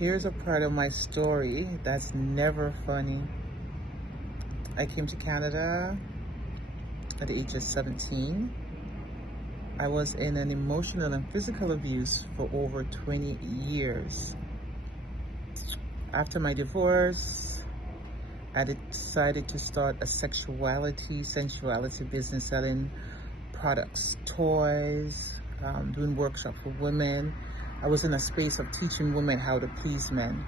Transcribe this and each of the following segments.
Here's a part of my story that's never funny. I came to Canada at the age of 17. I was in an emotional and physical abuse for over 20 years. After my divorce, I decided to start a sensuality business selling products, toys, doing workshops for women. I was in a space of teaching women how to please men.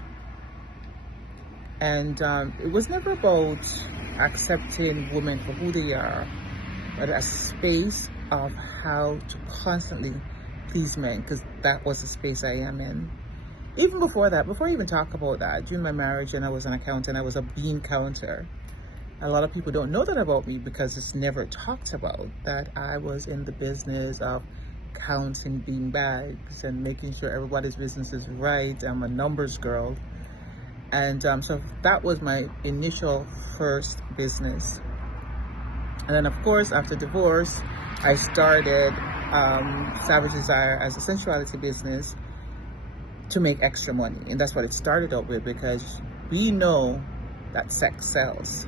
And it was never about accepting women for who they are, but a space of how to constantly please men, because that was the space I am in. Even before that, before I even talk about that, during my marriage, and I was an accountant, I was a bean counter. A lot of people don't know that about me because it's never talked about, that I was in the business of counting bean bags and making sure everybody's business is right. I'm a numbers girl. And so that was my initial first business. And then, of course, after divorce, I started Savage Desire as a sensuality business to make extra money. And that's what it started out with, because we know that sex sells.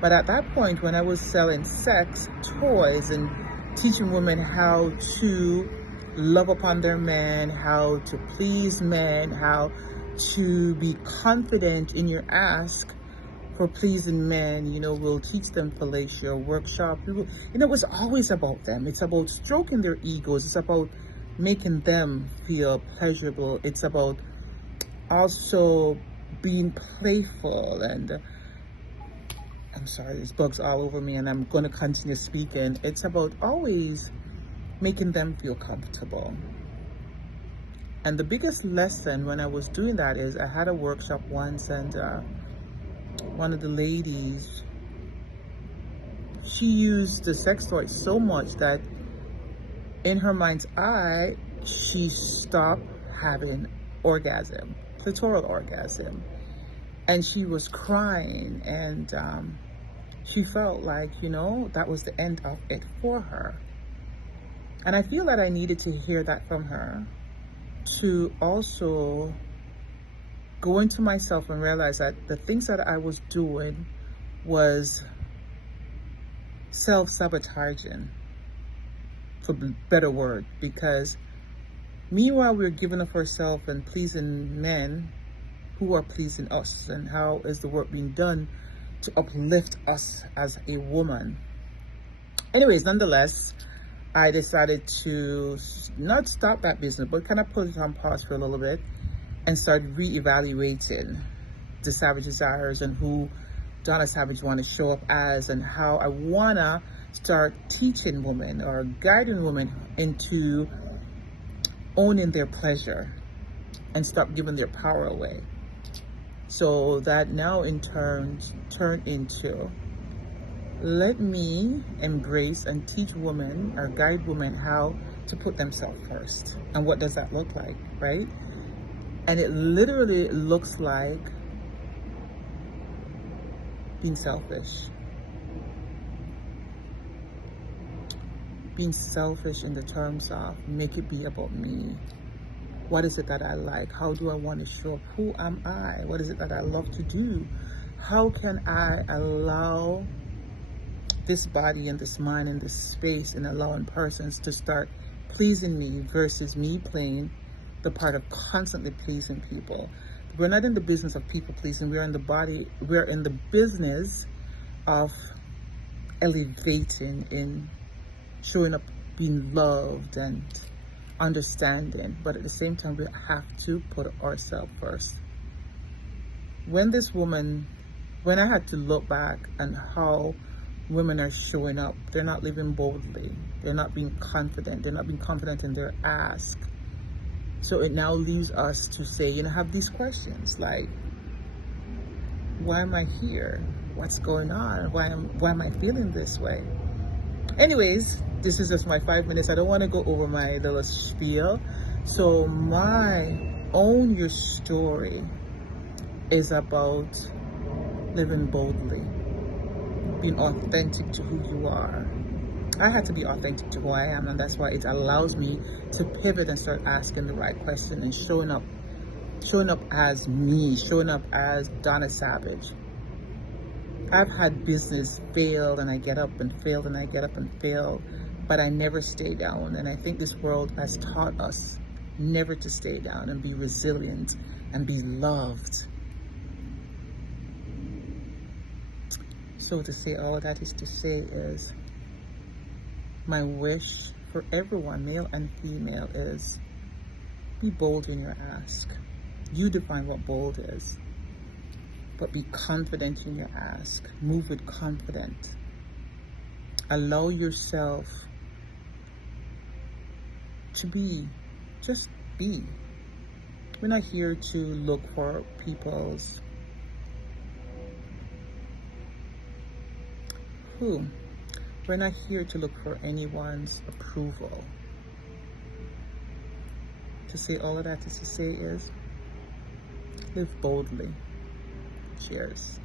But at that point, when I was selling sex toys and teaching women how to love upon their men, how to please men, how to be confident in your ask for pleasing men, we'll teach them fellatio workshop. It was always about them. It's about stroking their egos. It's about making them feel pleasurable. It's about also being playful. And I'm sorry, there's bugs all over me and I'm going to continue speaking. It's about always making them feel comfortable. And the biggest lesson when I was doing that is I had a workshop once, and one of the ladies, she used the sex toy so much that in her mind's eye, she stopped having orgasm, clitoral orgasm. And she was crying, and she felt like, that was the end of it for her. And I feel that I needed to hear that from her, to also go into myself and realize that the things that I was doing was self-sabotaging, for better word, because meanwhile we're giving up ourselves and pleasing men who are pleasing us, and how is the work being done to uplift us as a woman. Anyways, nonetheless, I decided to not stop that business, but kind of put it on pause for a little bit and start reevaluating the Savage Desires and who Donna Savage want to show up as, and how I want to start teaching women or guiding women into owning their pleasure and stop giving their power away. So that now in turn turned into, let me embrace and teach women or guide women how to put themselves first. And what does that look like, right? And it literally looks like being selfish. Being selfish in the terms of make it be about me. What is it that I like? How do I want to show up? Who am I? What is it that I love to do? How can I allow this body and this mind and this space and allowing persons to start pleasing me versus me playing the part of constantly pleasing people? We're not in the business of people pleasing. We're in the business of elevating, in showing up, being loved and understanding. But at the same time, we have to put ourselves first. When I had to look back on how women are showing up, they're not living boldly. They're not being confident. They're not being confident in their ask. So it now leaves us to say, have these questions like, why am I here? What's going on? Why am I feeling this way? Anyways, this is just my 5 minutes. I don't want to go over my little spiel. So my Own Your Story is about living boldly, being authentic to who you are. I had to be authentic to who I am, and that's why it allows me to pivot and start asking the right question and showing up showing up as me, showing up as Donna Savage. I've had business failed and I get up and failed and I get up and fail, but I never stay down. And I think this world has taught us never to stay down and be resilient and be loved. So to say all of that is to say is, my wish for everyone, male and female, is be bold in your ask. You define what bold is. But be confident in your ask. Move with confidence. Allow yourself to be. Just be. We're not here to look for people's We're not here to look for anyone's approval. To say all of that is to say is, live boldly. Cheers.